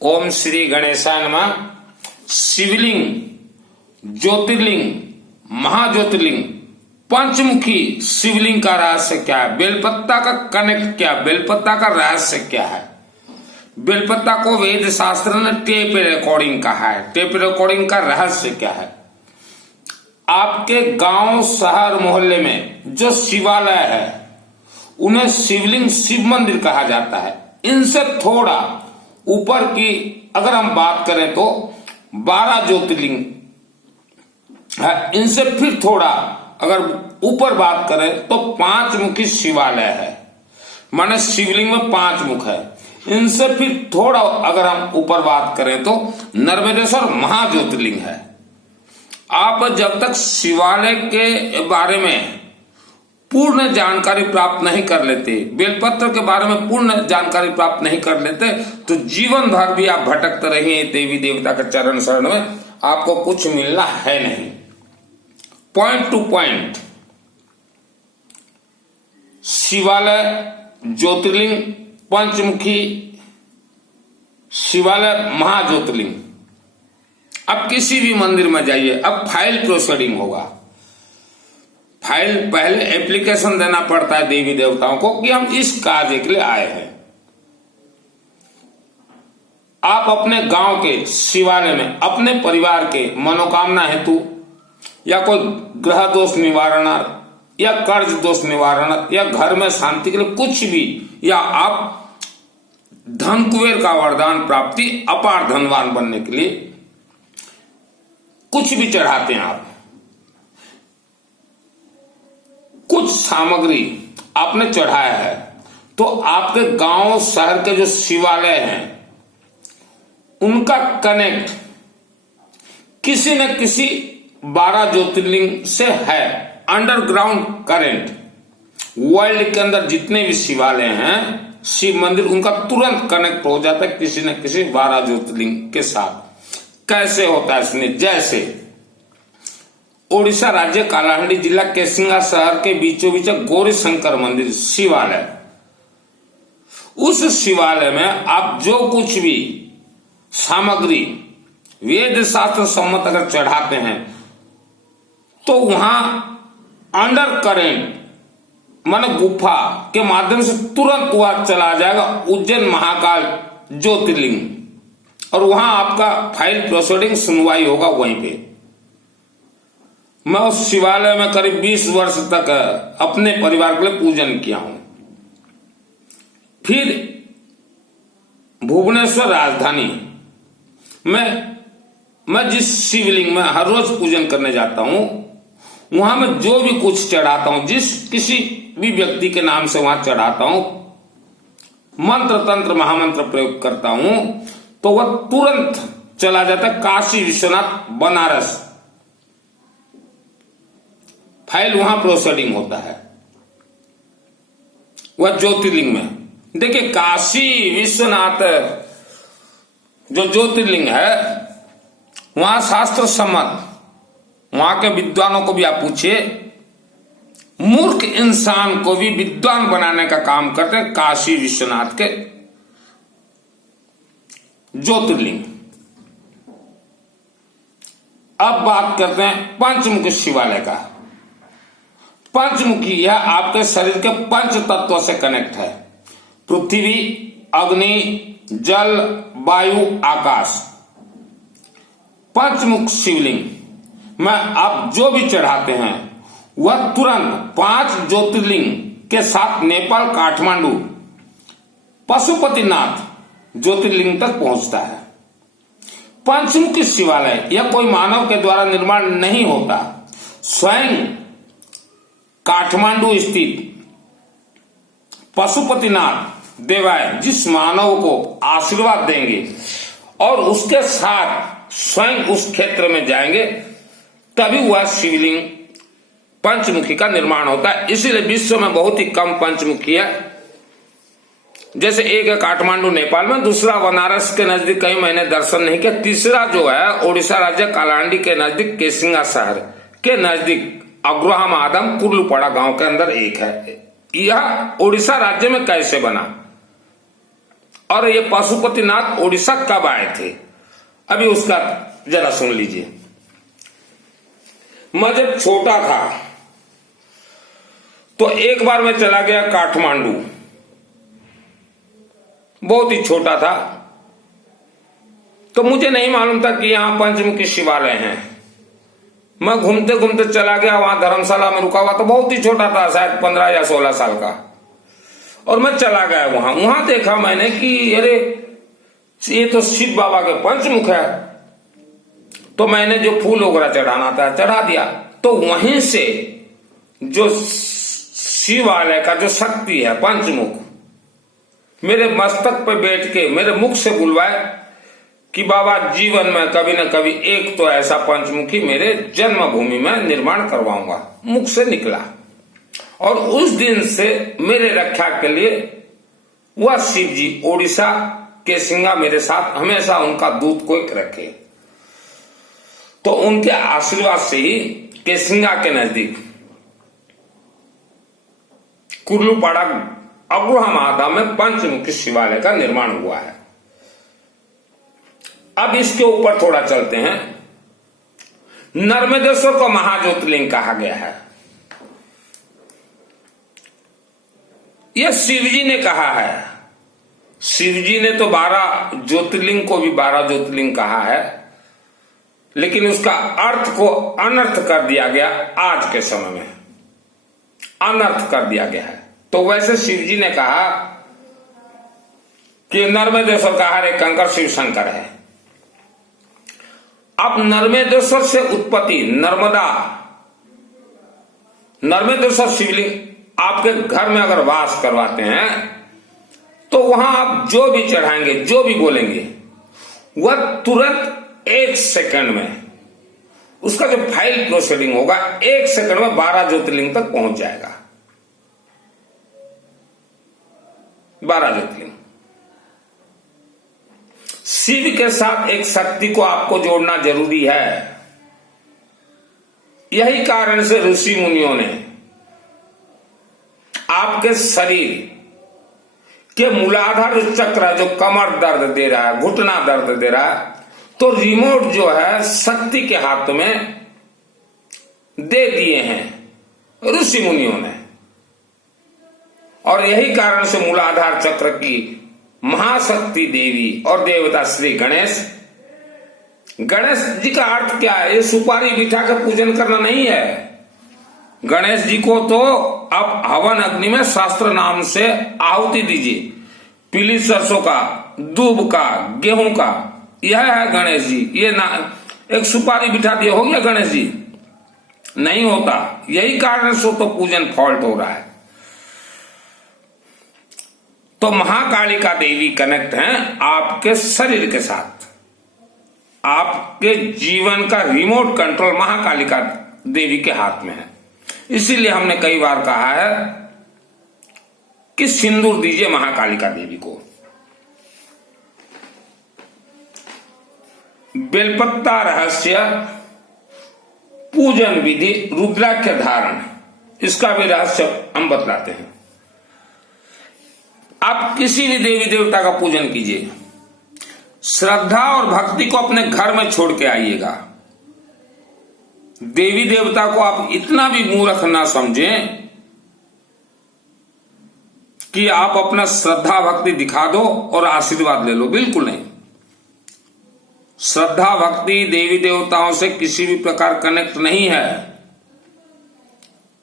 ओम श्री गणेशाय नमः। शिवलिंग, ज्योतिर्लिंग, महाज्योतिर्लिंग, पंचमुखी शिवलिंग का रहस्य क्या है? बेलपत्ता का कनेक्ट क्या? बेलपत्ता का रहस्य क्या है? बेलपत्ता को वेद शास्त्र ने टेप रिकॉर्डिंग कहा है। टेप रिकॉर्डिंग का रहस्य क्या है? आपके गांव, शहर, मोहल्ले में जो शिवालय है उन्हें शिवलिंग, शिव मंदिर कहा जाता है। इनसे थोड़ा ऊपर की अगर हम बात करें तो 12 ज्योतिर्लिंग है। इनसे फिर थोड़ा अगर ऊपर बात करें तो 5 मुखी शिवालय है, माने शिवलिंग में 5 मुख है। इनसे फिर थोड़ा अगर हम ऊपर बात करें तो नर्मदेश्वर महाज्योतिर्लिंग है। आप जब तक शिवालय के बारे में पूर्ण जानकारी प्राप्त नहीं कर लेते, बेलपत्र के बारे में पूर्ण जानकारी प्राप्त नहीं कर लेते, तो जीवन भर भी आप भटकते रहेंगे देवी देवता के चरण शरण में, आपको कुछ मिलना है नहीं। पॉइंट टू पॉइंट, शिवालय, ज्योतिर्लिंग, पंचमुखी शिवालय, महाज्योतिर्लिंग। अब किसी भी मंदिर में जाइए, अब फाइल प्रोसीडिंग होगा। फाइल पहले एप्लीकेशन देना पड़ता है देवी देवताओं को कि हम इस कार्य के लिए आए हैं। आप अपने गांव के शिवालय में अपने परिवार के मनोकामना हेतु या कोई ग्रह दोष निवारण या कर्ज दोष निवारण या घर में शांति के लिए कुछ भी, या आप धन कुबेर का वरदान प्राप्ति, अपार धनवान बनने के लिए कुछ भी चढ़ाते हैं। आप कुछ सामग्री आपने चढ़ाया है तो आपके गांव शहर के जो शिवालय हैं उनका कनेक्ट किसी न किसी 12 ज्योतिर्लिंग से है। अंडरग्राउंड करंट, वर्ल्ड के अंदर जितने भी शिवालय हैं, शिव मंदिर, उनका तुरंत कनेक्ट हो जाता है किसी न किसी 12 ज्योतिर्लिंग के साथ। कैसे होता है इसमें? जैसे ओडिशा राज्य कालाहांडी जिला केसिंगा शहर के बीचों बीच गौरी शंकर मंदिर शिवालय। उस शिवालय में आप जो कुछ भी सामग्री वेद शास्त्र सम्मत अगर चढ़ाते हैं तो वहां अंडर करेंट माने गुफा के माध्यम से तुरंत वह चला जाएगा उज्जैन महाकाल ज्योतिर्लिंग, और वहां आपका फाइल प्रोसीडिंग सुनवाई होगा वहीं पे। मैं उस शिवालय में करीब 20 वर्ष तक अपने परिवार के लिए पूजन किया हूं। फिर भुवनेश्वर राजधानी मैं जिस शिवलिंग में हर रोज पूजन करने जाता हूं, वहां मैं जो भी कुछ चढ़ाता हूं, जिस किसी भी व्यक्ति के नाम से वहां चढ़ाता हूं, मंत्र तंत्र महामंत्र प्रयोग करता हूं, तो वह तुरंत चला जाता है काशी विश्वनाथ बनारस। फाइल वहां प्रोसीडिंग होता है वह ज्योतिर्लिंग में। देखिए, काशी विश्वनाथ जो ज्योतिर्लिंग है वहां शास्त्र सम्मत, वहां के विद्वानों को भी आप पूछिए, मूर्ख इंसान को भी विद्वान बनाने का काम करते हैं काशी विश्वनाथ के ज्योतिर्लिंग। अब बात करते हैं पंचमुखी शिवालय का। पंचमुखी यह आपके शरीर के पंच तत्वों से कनेक्ट है: पृथ्वी, अग्नि, जल, वायु, आकाश। पंचमुख शिवलिंग में आप जो भी चढ़ाते हैं वह तुरंत 5 ज्योतिर्लिंग के साथ नेपाल काठमांडू पशुपतिनाथ ज्योतिर्लिंग तक पहुंचता है। पंचमुखी शिवालय यह कोई मानव के द्वारा निर्माण नहीं होता। स्वयं काठमांडू स्थित पशुपतिनाथ देवाय जिस मानव को आशीर्वाद देंगे और उसके साथ स्वयं उस क्षेत्र में जाएंगे, तभी वह शिवलिंग पंचमुखी का निर्माण होता है। इसीलिए विश्व में बहुत ही कम पंचमुखी है। जैसे एक है काठमांडू नेपाल में, दूसरा बनारस के नजदीक कई महीने दर्शन नहीं किया, तीसरा जो है ओडिशा राज्य कालाहांडी के नजदीक केसिंगा शहर के नजदीक अग्रहा मादम कुर्लुपाड़ा गांव के अंदर एक है। यह ओडिशा राज्य में कैसे बना? और ये पशुपतिनाथ उड़ीसा कब आए थे, अभी उसका जरा सुन लीजिए। मैं जब छोटा था तो एक बार मैं चला गया काठमांडू, बहुत ही छोटा था, तो मुझे नहीं मालूम था कि यहां पंचमुखी शिवालय हैं। मैं घूमते घूमते चला गया, वहां धर्मशाला में रुका हुआ, तो बहुत ही छोटा था, शायद 15 या 16 साल का। और मैं चला गया वहां देखा मैंने कि अरे ये तो शिव बाबा के पंचमुख है। तो मैंने जो फूल वगैरह चढ़ाना था चढ़ा दिया। तो वहीं से जो शिवालय का जो शक्ति है पंचमुख, मेरे मस्तक पे बैठ के मेरे मुख से बुलवाए कि बाबा जीवन में कभी न कभी एक तो ऐसा पंचमुखी मेरे जन्मभूमि में निर्माण करवाऊंगा, मुख से निकला। और उस दिन से मेरे रक्षा के लिए वह शिव जी ओडिशा के सिंगा मेरे साथ हमेशा उनका दूत को एक रखे। तो उनके आशीर्वाद से ही केसिंगा के नजदीक कुर्लूपाड़ा अग्रोहा महाधाम में पंचमुखी शिवालय का निर्माण हुआ है। अब इसके ऊपर थोड़ा चलते हैं। नर्मदेश्वर को महाज्योतिर्लिंग कहा गया है। यह शिवजी ने कहा है। शिवजी ने तो 12 ज्योतिर्लिंग को भी 12 ज्योतिर्लिंग कहा है, लेकिन उसका अर्थ को अनर्थ कर दिया गया। आज के समय में अनर्थ कर दिया गया है। तो वैसे शिवजी ने कहा कि नर्मदेश्वर का हर एक कंकर शिव शंकर है। अब नर्मदेश्वर से उत्पत्ति नर्मदेश्वर शिवलिंग आपके घर में अगर वास करवाते हैं तो वहां आप जो भी चढ़ाएंगे, जो भी बोलेंगे, वह तुरंत 1 सेकंड में उसका जो फाइल प्रोसीडिंग होगा 1 सेकंड में 12 ज्योतिर्लिंग तक पहुंच जाएगा। 12 ज्योतिर्लिंग। शिव के साथ एक शक्ति को आपको जोड़ना जरूरी है। यही कारण से ऋषि मुनियों ने आपके शरीर के मूलाधार चक्र जो कमर दर्द दे रहा है, घुटना दर्द दे रहा है, तो रिमोट जो है शक्ति के हाथ में दे दिए हैं ऋषि मुनियों ने। और यही कारण से मूलाधार चक्र की महाशक्ति देवी और देवता श्री गणेश जी का अर्थ क्या है? ये सुपारी बिठा कर पूजन करना नहीं है। गणेश जी को तो आप हवन अग्नि में शास्त्र नाम से आहुति दीजिए। पीली सरसों का, दूब का, गेहूं का, यह है गणेश जी। ये ना एक सुपारी बिठा दिया हो गया गणेश जी? नहीं होता। यही कारण से तो पूजन फॉल्ट हो रहा है। तो महाकालिका देवी कनेक्ट हैं आपके शरीर के साथ। आपके जीवन का रिमोट कंट्रोल महाकालिका देवी के हाथ में है। इसीलिए हमने कई बार कहा है कि सिंदूर दीजिए महाकालिका देवी को। बेलपत्ता रहस्य, पूजन विधि, रुद्राक्ष धारण, इसका भी रहस्य हम बतलाते हैं। आप किसी भी देवी देवता का पूजन कीजिए, श्रद्धा और भक्ति को अपने घर में छोड़ के आइएगा। देवी देवता को आप इतना भी मूर्ख ना समझें कि आप अपना श्रद्धा भक्ति दिखा दो और आशीर्वाद ले लो। बिल्कुल नहीं। श्रद्धा भक्ति देवी देवताओं से किसी भी प्रकार कनेक्ट नहीं है।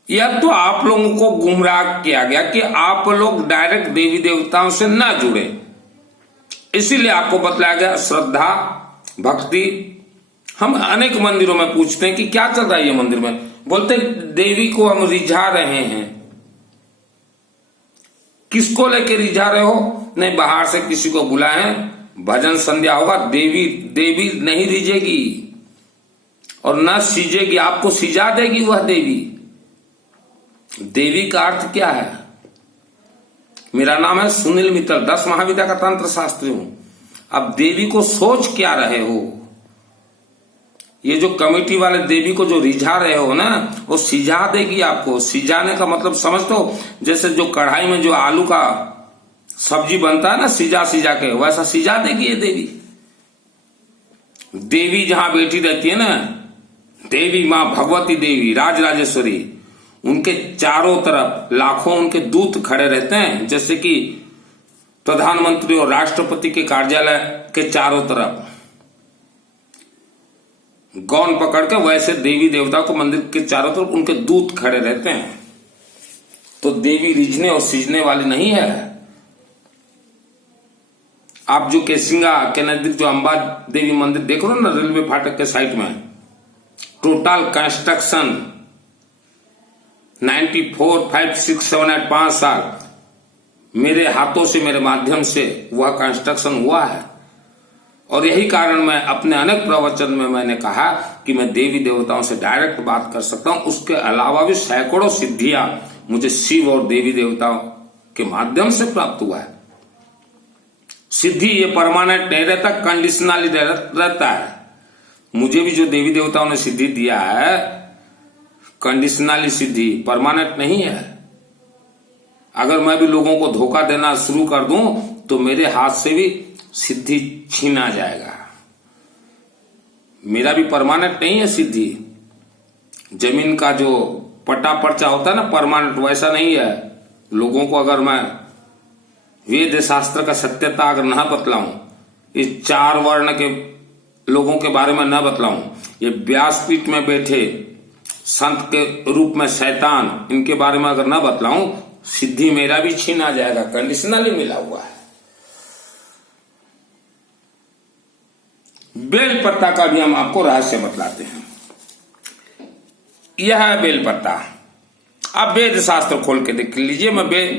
यह तो आप लोगों को गुमराह किया गया कि आप लोग डायरेक्ट देवी देवताओं से ना जुड़े। इसीलिए आपको बतलाया गया श्रद्धा भक्ति। हम अनेक मंदिरों में पूछते हैं कि क्या चल रहा है ये मंदिर में, बोलते देवी को हम रिझा रहे हैं। किसको लेके रिझा रहे हो? नहीं, बाहर से किसी को बुलाएं, भजन संध्या होगा, देवी नहीं रिझेगी और न सीजेगी, आपको सिजा देगी वह देवी। देवी का अर्थ क्या है? मेरा नाम है सुनील मित्तल, 10 महाविद्या का तंत्र शास्त्री हूं। अब देवी को सोच क्या रहे हो? ये जो कमेटी वाले देवी को जो रिझा रहे हो ना, वो सिझा देगी आपको। सिझाने का मतलब समझते हो? जैसे जो कढ़ाई में जो आलू का सब्जी बनता है ना सिजा सिजा के, वैसा सिजा देगी ये देवी। देवी जहां बैठी रहती है ना, देवी मां भगवती देवी राजराजेश्वरी, उनके चारों तरफ लाखों उनके दूत खड़े रहते हैं, जैसे कि प्रधानमंत्री और राष्ट्रपति के कार्यालय के चारों तरफ गौन पकड़ के, वैसे देवी देवता को मंदिर के चारों तरफ उनके दूत खड़े रहते हैं। तो देवी रिझने और सिजने वाली नहीं है। आप जो केसिंगा के नजदीक जो अंबा देवी मंदिर देख रहे हो ना, रेलवे फाटक के साइड में, टोटल कंस्ट्रक्शन 94, 5, 6, 7, 8 5 साल मेरे हाथों से, मेरे माध्यम से वह कंस्ट्रक्शन हुआ है। और यही कारण मैं अपने अनेक प्रवचन में मैंने कहा कि मैं देवी देवताओं से डायरेक्ट बात कर सकता हूं। उसके अलावा भी सैकड़ों सिद्धियां मुझे शिव और देवी देवताओं के माध्यम से प्राप्त हुआ है। सिद्धि ये परमानेंट नहीं रहता, कंडीशनली रहता है। मुझे भी जो देवी देवताओं ने सिद्धि दिया है, कंडीशनली सिद्धि, परमानेंट नहीं है। अगर मैं भी लोगों को धोखा देना शुरू कर दूं तो मेरे हाथ से भी सिद्धि छीना जाएगा। मेरा भी परमानेंट नहीं है सिद्धि। जमीन का जो पट्टा पर्चा होता है ना, परमानेंट वैसा नहीं है। लोगों को अगर मैं वेद शास्त्र का सत्यता अगर ना बतलाऊं, इस 4 वर्ण के लोगों के बारे में ना बतलाऊं, ये व्यासपीठ में बैठे संत के रूप में शैतान, इनके बारे में अगर ना बतलाऊं, सिद्धि मेरा भी छीना जाएगा। कंडीशनली मिला हुआ है। बेल पत्ता का भी हम आपको रहस्य बतलाते हैं। यह है बेल पत्ता। आप वेद शास्त्र खोल के देख लीजिए, मैं बेल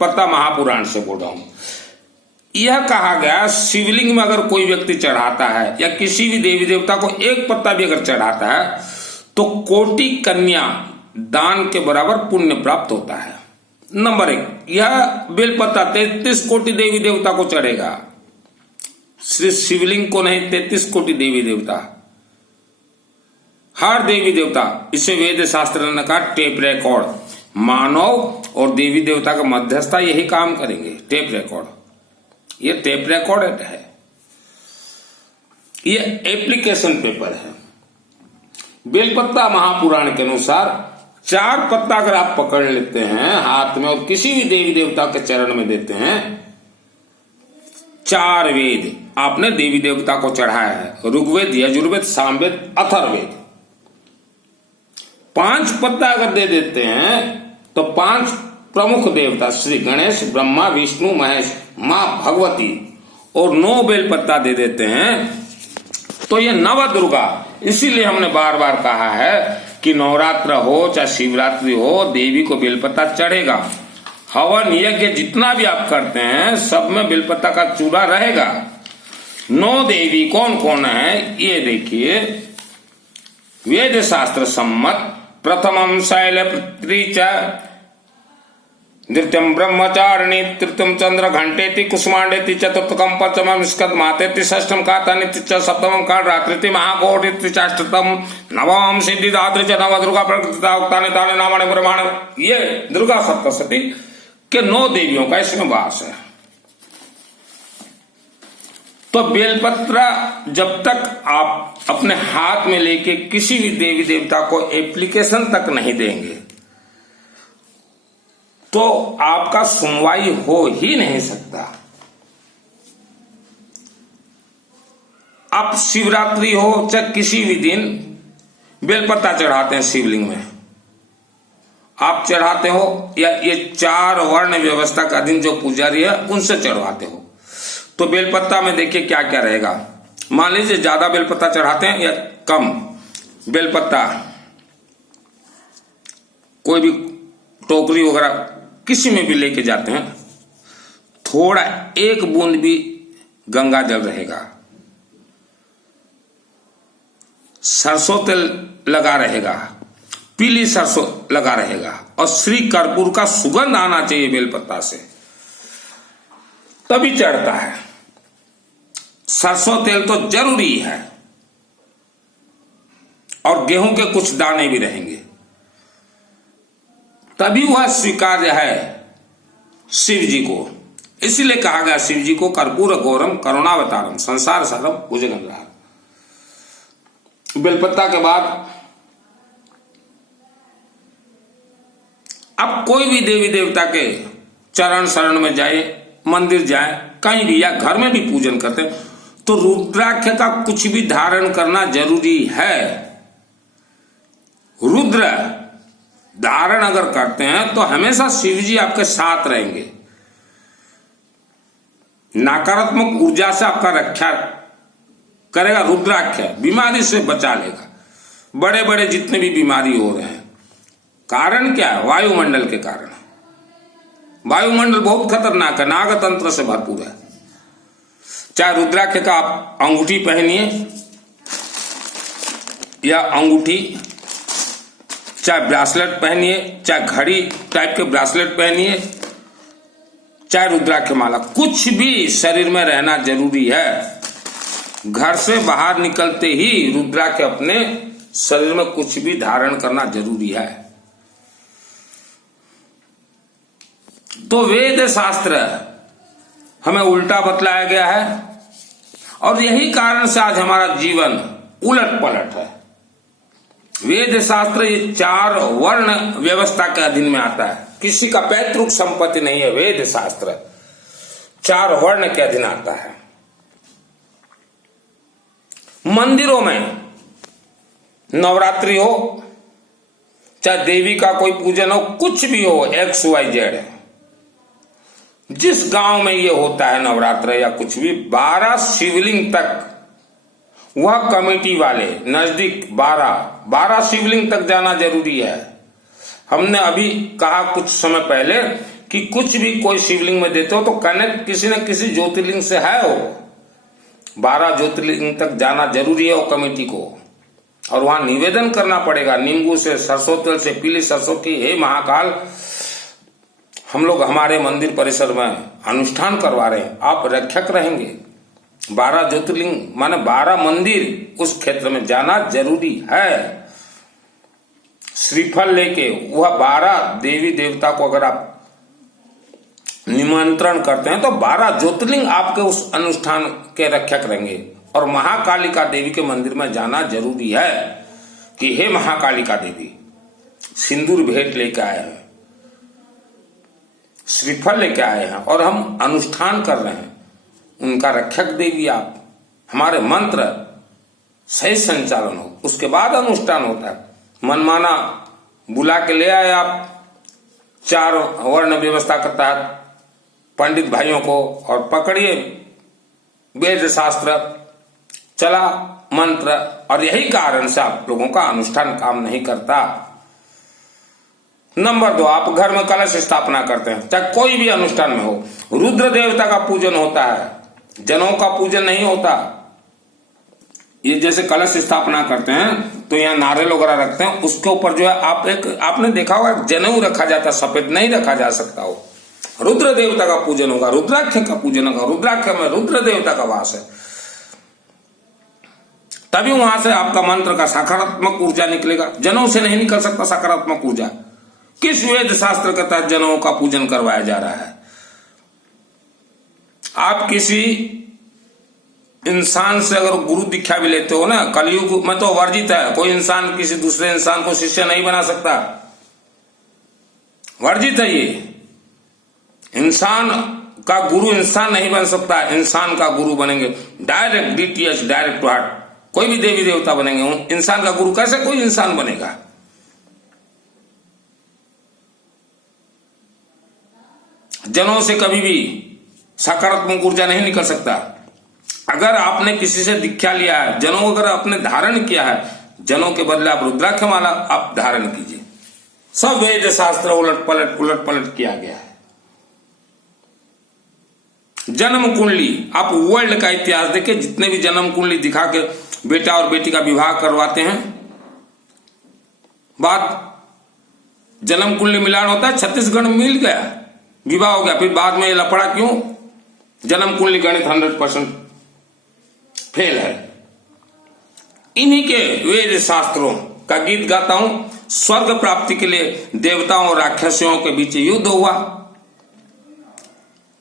पत्ता महापुराण से बोल रहा हूं। यह कहा गया शिवलिंग में अगर कोई व्यक्ति चढ़ाता है या किसी भी देवी देवता को एक पत्ता भी अगर चढ़ाता है तो कोटि कन्या दान के बराबर पुण्य प्राप्त होता है। नंबर 1, यह बेलपत्ता 33 कोटि देवी देवता को चढ़ेगा। सिर्फ शिवलिंग को नहीं, 33 कोटि देवी देवता, हर देवी देवता। इसे वेद शास्त्र ने कहा टेप रिकॉर्ड। मानव और देवी देवता का मध्यस्थता यही काम करेंगे, टेप रिकॉर्ड। ये टेप रिकॉर्ड है, ये एप्लीकेशन पेपर है। बेलपत्ता महापुराण के अनुसार 4 पत्ता अगर आप पकड़ लेते हैं हाथ में और किसी भी देवी देवता के चरण में देते हैं, 4 वेद आपने देवी देवता को चढ़ाया है, ऋग्वेद, यजुर्वेद, सामवेद, अथर्ववेद। 5 पत्ता अगर दे देते हैं तो 5 प्रमुख देवता श्री गणेश, ब्रह्मा, विष्णु, महेश, मां भगवती, और 9 बेल पत्ता दे देते हैं तो ये नव दुर्गा। इसीलिए हमने बार बार कहा है कि नवरात्र हो चाहे शिवरात्रि हो, देवी को बेलपत्ता चढ़ेगा। हवन यज्ञ जितना भी आप करते हैं सब में बेलपत्ता का चूड़ा रहेगा। 9 देवी कौन कौन है ये देखिए। वेद शास्त्र सम्मत प्रथमम शैलपुत्री च, द्वितीयम ब्रह्मचारिणी, तृतीयम चंद्र घंटेति कुसुमांडेति, चतुर्थकम पंचमम निष्कद मातेति, षष्ठम कातानिति च, सप्तमम कालरात्रिति महाकोटिति च, अष्टम नवम सिद्धिदात्री च, नव दुर्गा प्रकृतिता उक्तानि तानि नामानि ब्रह्माणि। ये दुर्गा सप्तशती के 9 देवियों का इसमें वास है। तो बेलपत्र जब तक आप अपने हाथ में लेके किसी भी देवी देवता को एप्लीकेशन तक नहीं देंगे तो आपका सुनवाई हो ही नहीं सकता। आप शिवरात्रि हो चाहे किसी भी दिन बेलपत्ता चढ़ाते हैं शिवलिंग में, आप चढ़ाते हो या ये 4 वर्ण व्यवस्था का अधीन जो पुजारी है उनसे चढ़वाते हो, तो बेलपत्ता में देखिए क्या क्या रहेगा। मान लीजिए ज्यादा बेलपत्ता चढ़ाते हैं या कम बेलपत्ता, कोई भी टोकरी वगैरह किसी में भी लेके जाते हैं, थोड़ा 1 बूंद भी गंगा जल रहेगा, सरसों तेल लगा रहेगा, पीली सरसों लगा रहेगा, और श्री कर्पूर का सुगंध आना चाहिए बेलपत्ता से, तभी चढ़ता है। सरसों तेल तो जरूरी है, और गेहूं के कुछ दाने भी रहेंगे, तभी वह स्वीकार्य है शिव जी को। इसीलिए कहा गया शिव जी को कर्पूर गौरम करुणावतारम संसार सारम भुजगंधरारम। बेलपत्ता के बाद अब कोई भी देवी देवता के चरण शरण में जाए, मंदिर जाए, कहीं भी या घर में भी पूजन करते हैं तो रुद्राक्ष का कुछ भी धारण करना जरूरी है। रुद्र धारण अगर करते हैं तो हमेशा शिव जी आपके साथ रहेंगे, नकारात्मक ऊर्जा से आपका रक्षा करेगा। रुद्राक्ष बीमारी से बचा लेगा। बड़े बड़े जितने भी बीमारी हो रहे हैं, कारण क्या है? वायुमंडल के कारण। वायुमंडल बहुत खतरनाक है, नागतंत्र से भरपूर है। चाहे रुद्राक्ष का आप अंगूठी पहनिए या अंगूठी, चाहे ब्रासलेट पहनिए, चाहे घड़ी टाइप के ब्रासलेट पहनिए, चाहे रुद्राक्ष माला, कुछ भी शरीर में रहना जरूरी है। घर से बाहर निकलते ही रुद्राक्ष अपने शरीर में कुछ भी धारण करना जरूरी है। तो वेद शास्त्र हमें उल्टा बतलाया गया है और यही कारण से आज हमारा जीवन उलट पलट है। वेद शास्त्र ये 4 वर्ण व्यवस्था के अधीन में आता है। किसी का पैतृक संपत्ति नहीं है। वेद शास्त्र 4 वर्ण के अधीन आता है। मंदिरों में नवरात्रि हो, चाहे देवी का कोई पूजन हो, कुछ भी हो, XYZ, जिस गांव में ये होता है नवरात्र या कुछ भी, 12 शिवलिंग तक वह कमेटी वाले नजदीक 12 शिवलिंग तक जाना जरूरी है। हमने अभी कहा कुछ समय पहले कि कुछ भी कोई शिवलिंग में देते हो तो कनेक्ट किसी न किसी ज्योतिर्लिंग से है। वो 12 ज्योतिर्लिंग तक जाना जरूरी है वो कमेटी को, और वहां निवेदन करना पड़ेगा नींबू से, सरसों तेल से, पीली सरसों की, हे महाकाल, हम लोग हमारे मंदिर परिसर में अनुष्ठान करवा रहे हैं, आप रक्षक रहेंगे। 12 ज्योतिर्लिंग माने 12 मंदिर उस क्षेत्र में जाना जरूरी है। श्रीफल लेके वह 12 देवी देवता को अगर आप निमंत्रण करते हैं तो 12 ज्योतिर्लिंग आपके उस अनुष्ठान के रक्षक रहेंगे। और महाकालिका देवी के मंदिर में जाना जरूरी है कि हे महाकालिका देवी, सिंदूर भेंट लेके आए हैं, श्रीफल लेके आए हैं और हम अनुष्ठान कर रहे हैं, उनका रक्षक देवी आप, हमारे मंत्र सही संचालन हो, उसके बाद अनुष्ठान होता है। मनमाना बुला के ले आए आप 4 वर्ण व्यवस्था के तहत पंडित भाइयों को और पकड़िए वेद शास्त्र, चला मंत्र, और यही कारण से आप लोगों का अनुष्ठान काम नहीं करता। नंबर 2, आप घर में कलश स्थापना करते हैं, चाहे कोई भी अनुष्ठान में हो, रुद्र देवता का पूजन होता है, जनों का पूजन नहीं होता। ये जैसे कलश स्थापना करते हैं तो यहाँ नारियल वगैरह रखते हैं, उसके ऊपर जो है आपने देखा होगा जनेऊ रखा जाता, सफेद नहीं रखा जा सकता। हो रुद्र देवता का पूजन होगा, रुद्राक्ष का पूजन होगा, रुद्राक्ष में रुद्र देवता का वास है, तभी वहां से आपका मंत्र का सकारात्मक ऊर्जा निकलेगा। जनों से नहीं निकल सकता सकारात्मक ऊर्जा। किस वेद शास्त्र के तहत जनों का पूजन करवाया जा रहा है? आप किसी इंसान से अगर गुरु दीक्षा भी लेते हो ना, कलयुग में तो वर्जित है, कोई इंसान किसी दूसरे इंसान को शिष्य नहीं बना सकता, वर्जित है ये। इंसान का गुरु इंसान नहीं बन सकता, इंसान का गुरु बनेंगे direct, DTH, direct to heart. कोई भी देवी देवता बनेंगे, इंसान का गुरु कैसे कोई इंसान बनेगा? जनों से कभी भी सकारात्मक ऊर्जा नहीं निकल सकता। अगर आपने किसी से दीक्षा लिया है, जनों अगर आपने धारण किया है, जनों के बदले आप रुद्राक्ष माला आप धारण कीजिए। सब वेद शास्त्र उलट पलट किया गया है। जन्म कुंडली, आप वर्ल्ड का इतिहास देखिए, जितने भी जन्म कुंडली दिखा के बेटा और बेटी का विवाह करवाते हैं, बात जन्म कुंडली मिलान होता है, छत्तीसगढ़ में मिल गया, विवाह हो गया, फिर बाद में ये लफड़ा क्यों? जन्म कुंडली गणित 100% फेल है। इन्हीं के वेद शास्त्रों का गीत गाता हूं। स्वर्ग प्राप्ति के लिए देवताओं और राक्षसों के बीच युद्ध हुआ,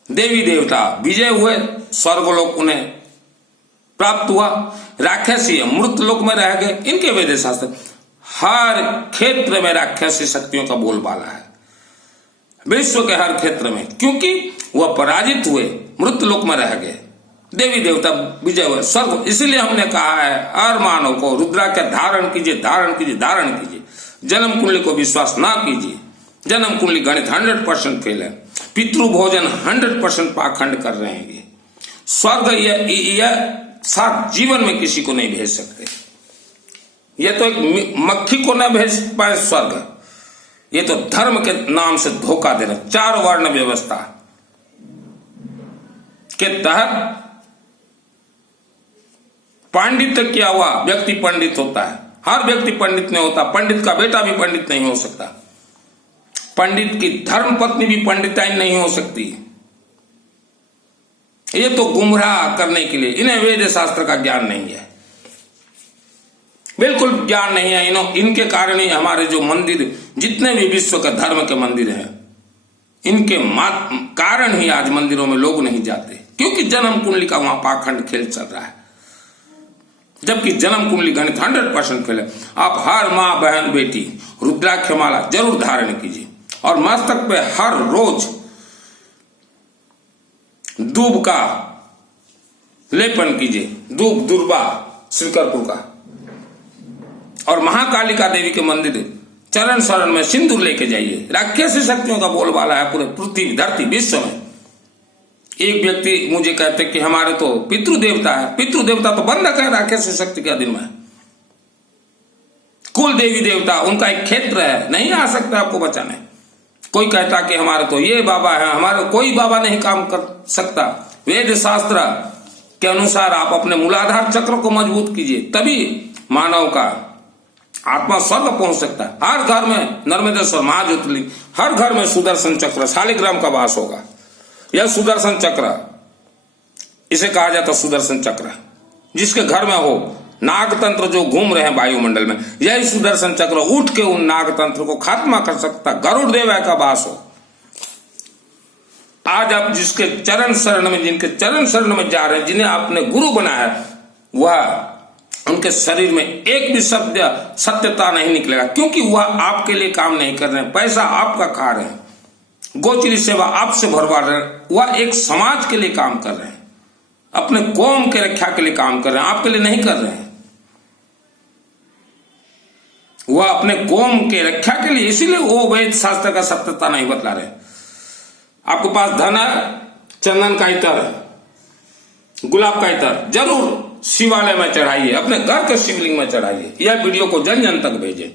देवी देवता विजय हुए, स्वर्गलोक उन्हें प्राप्त हुआ। राक्षसी मृत लोक में रह गए। इनके वेद शास्त्र हर क्षेत्र में राक्षसी शक्तियों का बोलबाला है, विश्व के हर क्षेत्र में, क्योंकि वह पराजित हुए, मृत लोक में रह गए, देवी देवता विजय हुए, स्वर्ग। इसीलिए हमने कहा है हर मानव को रुद्राक्ष धारण कीजिए, धारण कीजिए, धारण कीजिए। जन्म कुंडली को विश्वास ना कीजिए। जन्म कुंडली गणित 100% फेल है। पितृ भोजन 100% पाखंड कर रहे हैं ये। स्वर्ग यह साथ जीवन में किसी को नहीं भेज सकते। ये तो एक मक्खी को न भेज पाए स्वर्ग, ये तो धर्म के नाम से धोखा दे रहे। 4 वर्ण व्यवस्था के तहत पांडित्य किया हुआ व्यक्ति पंडित होता है। हर व्यक्ति पंडित नहीं होता। पंडित का बेटा भी पंडित नहीं हो सकता। पंडित की धर्म पत्नी भी पंडिताइन नहीं हो सकती। ये तो गुमराह करने के लिए, इन्हें वेद शास्त्र का ज्ञान नहीं है, बिल्कुल ज्ञान नहीं है। इनके कारण ही हमारे जो मंदिर, जितने भी विश्व के धर्म के मंदिर हैं, इनके कारण ही आज मंदिरों में लोग नहीं जाते, क्योंकि जन्म कुंडली का वहां पाखंड खेल चल रहा है। जबकि जन्म कुंडली गणित 100% फेल है। आप हर माँ बहन बेटी रुद्राक्ष माला जरूर धारण कीजिए और मस्तक पे हर रोज दूब का लेपन कीजिए, दूब दुर्बा श्रीकरपुर का। और महाकालिका देवी के मंदिर चरण शरण में सिंदूर लेके जाइए। राक्षसी शक्तियों का बोलबाला है पूरे पृथ्वी धरती विश्व में। एक व्यक्ति मुझे कहते कि हमारे तो पितृ देवता है। पितृ देवता तो बंधक है राक्षसी शक्ति के अधीन में। कुल देवी देवता उनका एक क्षेत्र है, नहीं आ सकता आपको बचाने। कोई कहता कि हमारे तो ये बाबा है, हमारे कोई बाबा नहीं काम कर सकता। वेद शास्त्र के अनुसार आप अपने मूलाधार चक्र को मजबूत कीजिए, तभी मानव का आत्मा स्वर्ग पहुंच सकता है। हर घर में नर्मदेश्वर महाज्योतिर्लिंग, हर घर में सुदर्शन चक्र शालिग्राम का वास होगा। यह सुदर्शन चक्र, इसे कहा जाता सुदर्शन चक्र। जिसके घर में हो नागतंत्र जो घूम रहे हैं वायुमंडल में, यही सुदर्शन चक्र उठ के उन नागतंत्र को खात्मा कर सकता। गरुड़ देव का वास हो। आज आप जिसके चरण शरण में, जिनके चरण शरण में जा रहे हैं, जिन्हें आपने गुरु बनाया, वह उनके शरीर में एक भी शब्द सत्यता नहीं निकलेगा, क्योंकि वह आपके लिए काम नहीं कर रहे हैं। पैसा आपका खा रहे हैं, गोचरी सेवा आपसे भरवा रहे हैं। वह एक समाज के लिए काम कर रहे हैं, अपने कौम के रक्षा के लिए काम कर रहे हैं, आपके लिए नहीं कर रहे हैं। वह अपने कौम के रक्षा के लिए, इसीलिए वो वेद शास्त्र का सत्यता नहीं बतला रहे। आपके पास धन है, चंदन का इत्र, गुलाब का इत्र जरूर शिवालय में चढ़ाइए, अपने घर के शिवलिंग में चढ़ाइए। यह वीडियो को जन जन तक भेजें।